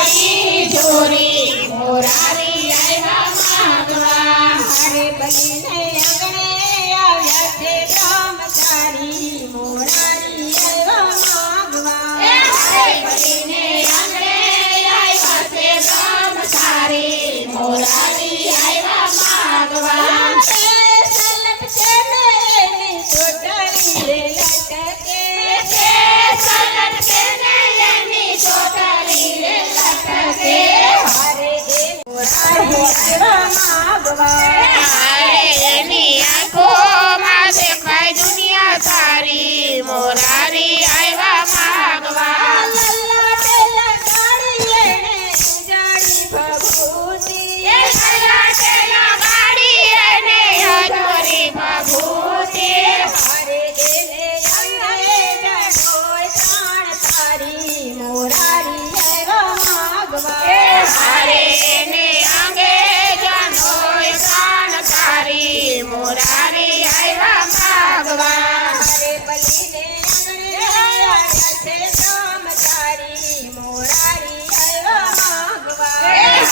કરી ચોરી મોરારી આવ્યા માગવા હરે બલીને આંગણે આવ્યા છે બ્રહ્મચારી મોરારી આવ્યા માગવા હરે બલીને આંગણે આવ્યા છે બ્રહ્મચારી મોરારી આવ્યા માગવા સલટ છે ને એની ચોટલી રે લટકે છે સલટ છે ને એની ચોટલી રે લટકે હરે મોરારી આવ્યા માગવા એની આંખોમાં દેખાય દુનિયા સારી મોરારી આવ્યા માગવા લલાટેલા ગાડી એણે જાણી ભભૂતિ લલાટેલા ગાડી એને અધૂરી ભભૂતિ હરે દેને અંગે જડોય પ્રાણ તારી મોરારી આવ્યા માગવા હારે એને અંગે જનોય પ્રાણ તારી મોરારી આવ્યા માગવા હરે બલીને આંગણે આવ્યા છે બ્રહ્મચારી મોરારી આવ્યા માગવા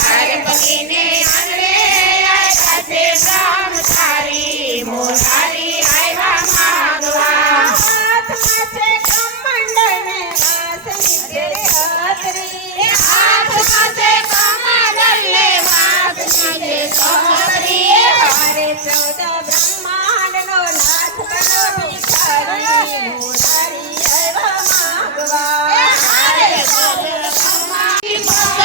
હારે બલીને આંગણે આવ્યા છે બ્રહ્મચારી મોરારી આવ્યા માગવા હાથમાં છે કમંડળ ને વાસની છે છત્રી હાથમાં છે કમંડલ ને વાસની છે છત્રી હરે 14 બ્રહ્માંડનો નાથ બનો ભિખારી મોરારી આવ્યા માગવા હારે ભગવાન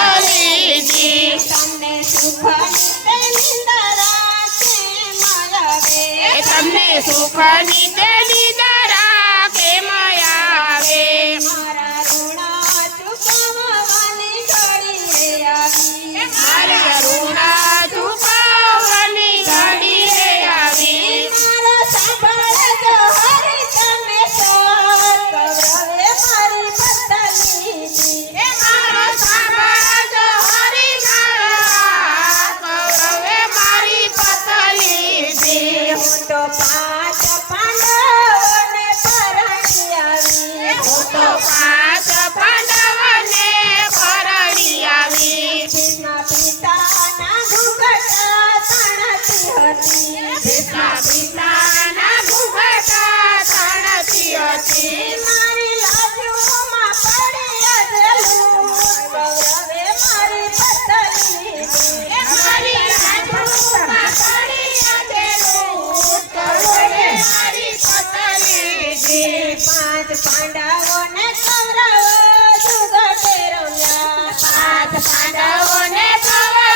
ભગલીજી તમને સુખની તે નિંદરા છે માયાવે તમને સુખની તેની દરા કેમ આવે મારા ઋણા ચૂકવવાની ઘડી રે આવી મારી ઋણા ચૂકવવાની ઘડી રે આવી મારા સાંભળજો હરી તમે સોર કૌરવે મારી પતલીજી મારો સાંભળજો હરી મારા કૌરવે મારી પતલીજી હું તો 5 પાંડવોને પરણી આવી હું તો 5 પાંડવોને પરણી આવી ભીષ્મ પિતાના ઘૂંઘટા તણતી હતી ભીષ્મ પિતાના ઘૂંઘટા તણતી હતી મારી લાજુમાં પડી અજલું કૌરવે મારી પતલીજી મારી લાજુમાં પડી અજેલું કૌરવે મારી પતલીજી 5 પાંડવોને કૌરવો જુગટે રમ્યા 5 પાંડવોને કૌરવો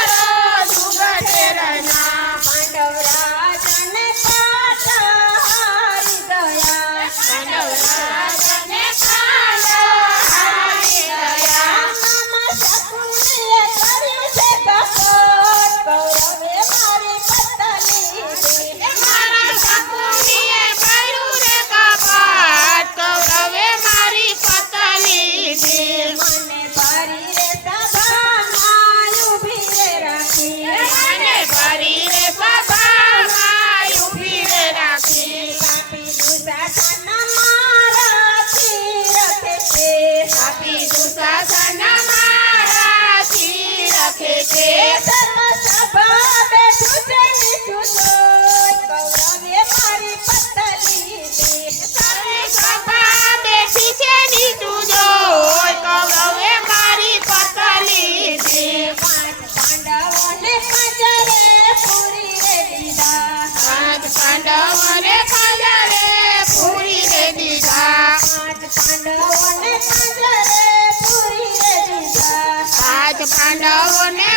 જુગટે રમ્યા પાંડવરાજને પાટા હારી ગયા પાંડવરાજને પાટા હારી ગયા મામા શકુનીએ કર્યું છે કપટ કૌરવે મારી પતલીજી મારા શકુનીએ કર્યું રે કપટ કૌરવે મારી પતલીજી મને ભરી રે સભામાં ઊભી રે રાખી મને ભરી રે સભામાં ઊભી રે રાખી કાપી દુશાસન મારાથી રખે છે આપી દુશાસન મારાથી રખે છે સર્વ સભા બેઠું છે નીચું જોઈ કૌરવે મારી પતલીજી સર્વે સભા બેઠી છે નીચું જોઈ કૌરવે મારી પતલીજી 5 પાંડવોને પંજરે પૂરી રે દીધા 5 પાંડવોને પંજરે પૂરી રે દીધા 5 પાંડવોને પંજરે પૂરી રે દીધા 5 પાંડવોને